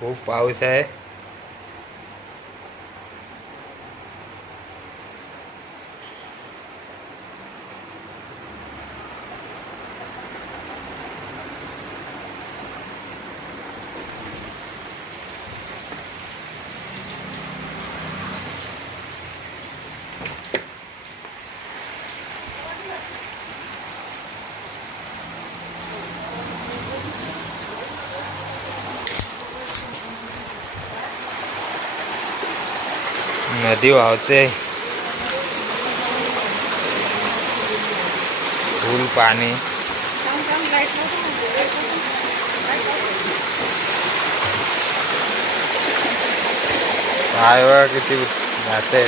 खूप पाऊस आहे. नदी वाहते फुल पाणी काय बघा किती जाते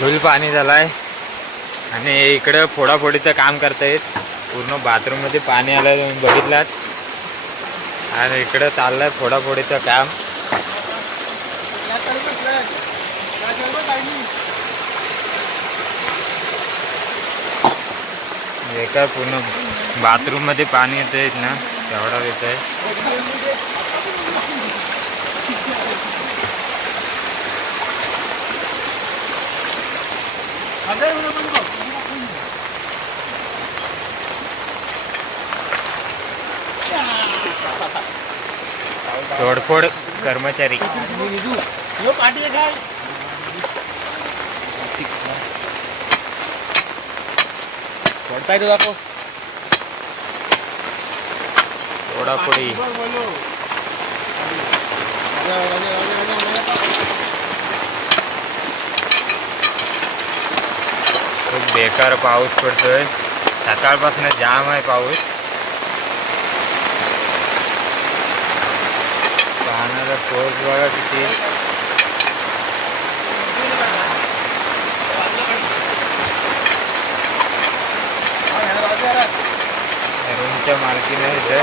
फुल पाणी झालाय. आणि इकडं फोडाफोडीचं काम करतायत. पूर्ण बाथरूममध्ये पाणी आलं तुम्ही बघितलात. आणि इकडं चाललंय फोडाफोडीचं काम. हे काय पूर्ण बाथरूममध्ये पाणी येत ना तेवढा येत आहे તોડફોડ કર્મચારી પડતા તો આપો થોડા પડી खूप बेकार पाऊस पडतोय. सकाळपासून जाम आहे पाऊस. पाण्याचा पोस बघा किती. रूमच्या मालकीने इथे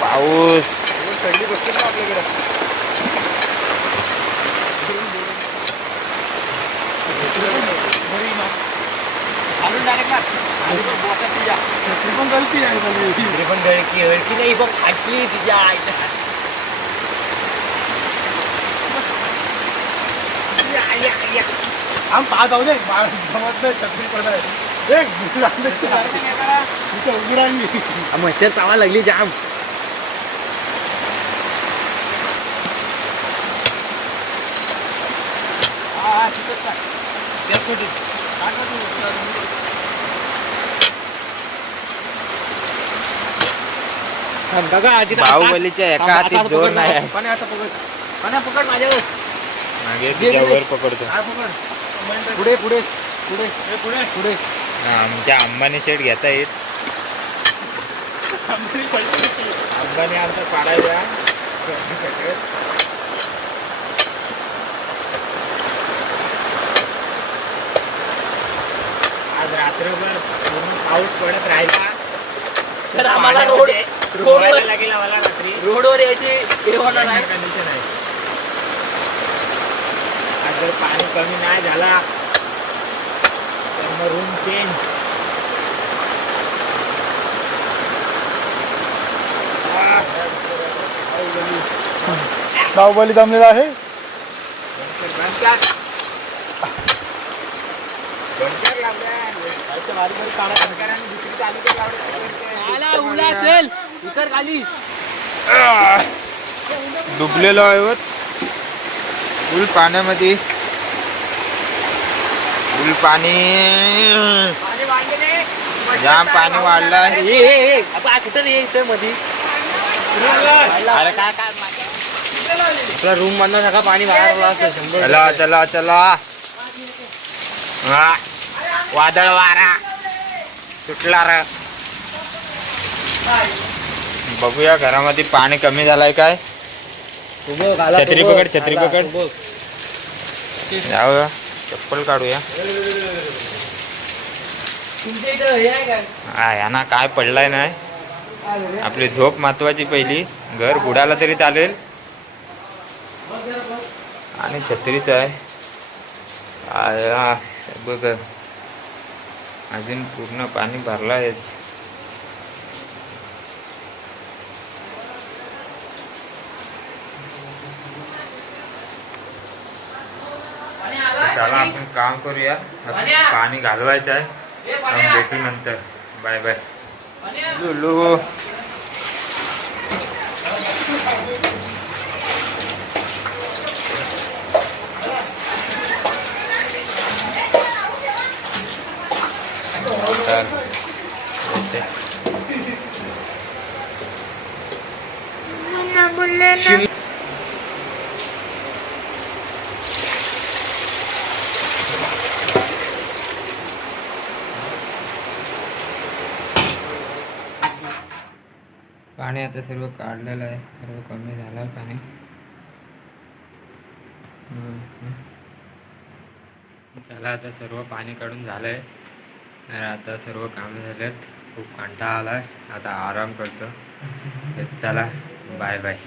पाऊस. थंडी बसते ना आपल्याकडे गलती आहे सगळी पण गळकी हळकी नाही बघ फाटली आईच्या आम पाहत जमत नाही छत्री पडत एक उघडांनी मच्छर चावा लागली जाम बघा बाहुबलीच्या एका जोर नाही आहे. पाण्या आता पकड. माझ्यावर. मागे तिच्या वर पकडतो. पकड. पुढे पुढे पुढे. हे पुढे. पुढे. आमच्या अंबानी शेट घेता पडली. अंबानी आमचा पाडायचा आज रात्रभर पूर्ण पाऊस पडत राहिला तर आम्हाला रोड रोड रोडवर लागेल आम्हाला रात्री रोडवर यायची हे होणार नाही. कंडिशन आहे. आज जर पाणी कमी नाही झाला तर मग रूम चेंज बाहुबली जमलेला आहे. आला उला चल. उतर खाली. डुबलेलो आहे फुल पाण्यामध्ये. फुल पाणी. जाम पाणी काय काय? आपला रूम मधनं सगळं पाणी बाहेर चला चला चला. हा. वादळ वारा. सुटला र. बघूया घरामध्ये पाणी कमी झालंय काय? छत्री. पकड, छत्री पकड. जाऊया चप्पल काढूया. हे आहे काय यांना काय पडलाय नाही. आपली झोप महत्वाची पहिली. घर बुडाला तरी चालेल. आणि छत्रीच आहे. अजून पूर्ण पाणी भरलं आहेच चला आपण काम करूया. पाणी घालवायचं आहे. भेटू नंतर. Bye bye. लुलू चल येते. शिम- पाणी आता सर्व काढलेलं आहे. सर्व कमी झालं आहे पाणी. चला आता सर्व पाणी काढून झालं आहे आता सर्व कामे झालेत. खूप कंटाळा आला आहे आता आराम करतो. चला. Bye bye.